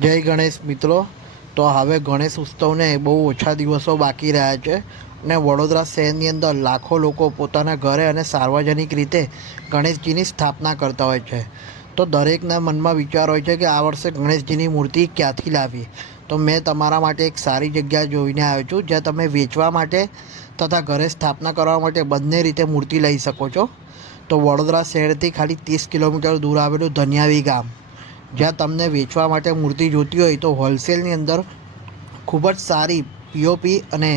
જય ગણેશ મિત્રો। તો હવે ગણેશ ઉત્સવને બહુ ઓછા દિવસો બાકી રહ્યા છે અને વડોદરા શહેરની અંદર લાખો લોકો પોતાના ઘરે અને સાર્વજનિક રીતે ગણેશજીની સ્થાપના કરતા હોય છે। તો દરેકના મનમાં વિચાર હોય છે કે આ વર્ષે ગણેશજીની મૂર્તિ ક્યાંથી લાવી। તો મેં તમારા માટે એક સારી જગ્યા જોઈને આવ્યો છું જ્યાં તમે વેચવા માટે તથા ઘરે સ્થાપના કરવા માટે બંને રીતે મૂર્તિ લઈ શકો છો। તો વડોદરા શહેરથી ખાલી 30 કિલોમીટર દૂર આવેલું ધનિયાવી ગામ, જ્યાં તમને વેચવા માટે મૂર્તિ જોતી હોય તો હોલસેલની અંદર ખૂબ જ સારી પીઓપી અને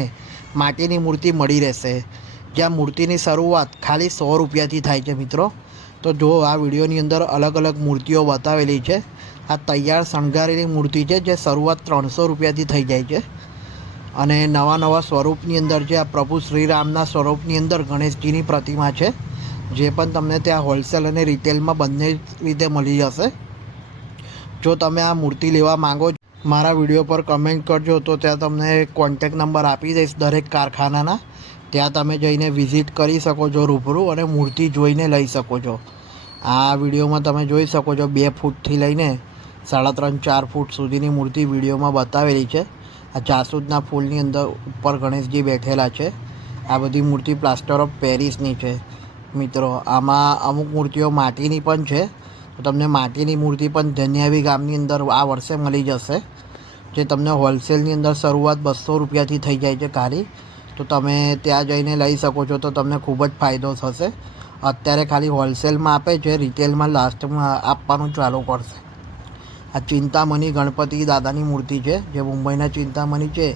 માટીની મૂર્તિ મળી રહેશે, જ્યાં મૂર્તિની શરૂઆત ખાલી 100 રૂપિયાથી થાય છે મિત્રો। તો જો આ વિડીયોની અંદર અલગ અલગ મૂર્તિઓ બતાવેલી છે। આ તૈયાર શણગારેલી મૂર્તિ છે જે શરૂઆત 300 રૂપિયાથી થઈ જાય છે અને નવા નવા સ્વરૂપની અંદર જે આ પ્રભુ શ્રીરામના સ્વરૂપની અંદર ગણેશજીની પ્રતિમા છે, જે પણ તમને ત્યાં હોલસેલ અને રિટેલમાં બંને રીતે મળી જશે। જો તમે આ મૂર્તિ લેવા માંગો છો, મારા વિડીયો પર કમેન્ટ કરજો તો ત્યાં તમને કોન્ટેક નંબર આપી દઈશ દરેક કારખાનાના, ત્યાં તમે જઈને વિઝિટ કરી શકો છો રૂબરૂ અને મૂર્તિ જોઈને લઈ શકો છો। આ વિડીયોમાં તમે જોઈ શકો છો 2 ફૂટથી લઈને 3.5-4 ફૂટ સુધીની મૂર્તિ વિડીયોમાં બતાવેલી છે। આ જાસૂદના ફૂલની અંદર ઉપર ગણેશજી બેઠેલા છે। આ બધી મૂર્તિ પ્લાસ્ટર ઓફ પેરિસની છે મિત્રો। આમાં અમુક મૂર્તિઓ માટીની પણ છે, તો તમને માટીની મૂર્તિ પણ ધનિયાવી ગામની અંદર આ વર્ષે મળી જશે, જે તમને હોલસેલની અંદર શરૂઆત 200 રૂપિયાથી થઈ જાય છે ખાલી। તો તમે ત્યાં જઈને લઈ શકો છો, તો તમને ખૂબ જ ફાયદો થશે। અત્યારે ખાલી હોલસેલમાં આપે છે, રિટેલમાં લાસ્ટમાં આપવાનું ચાલુ કરશે। આ ચિંતામણી ગણપતિ દાદાની મૂર્તિ છે, જે મુંબઈના ચિંતામણી છે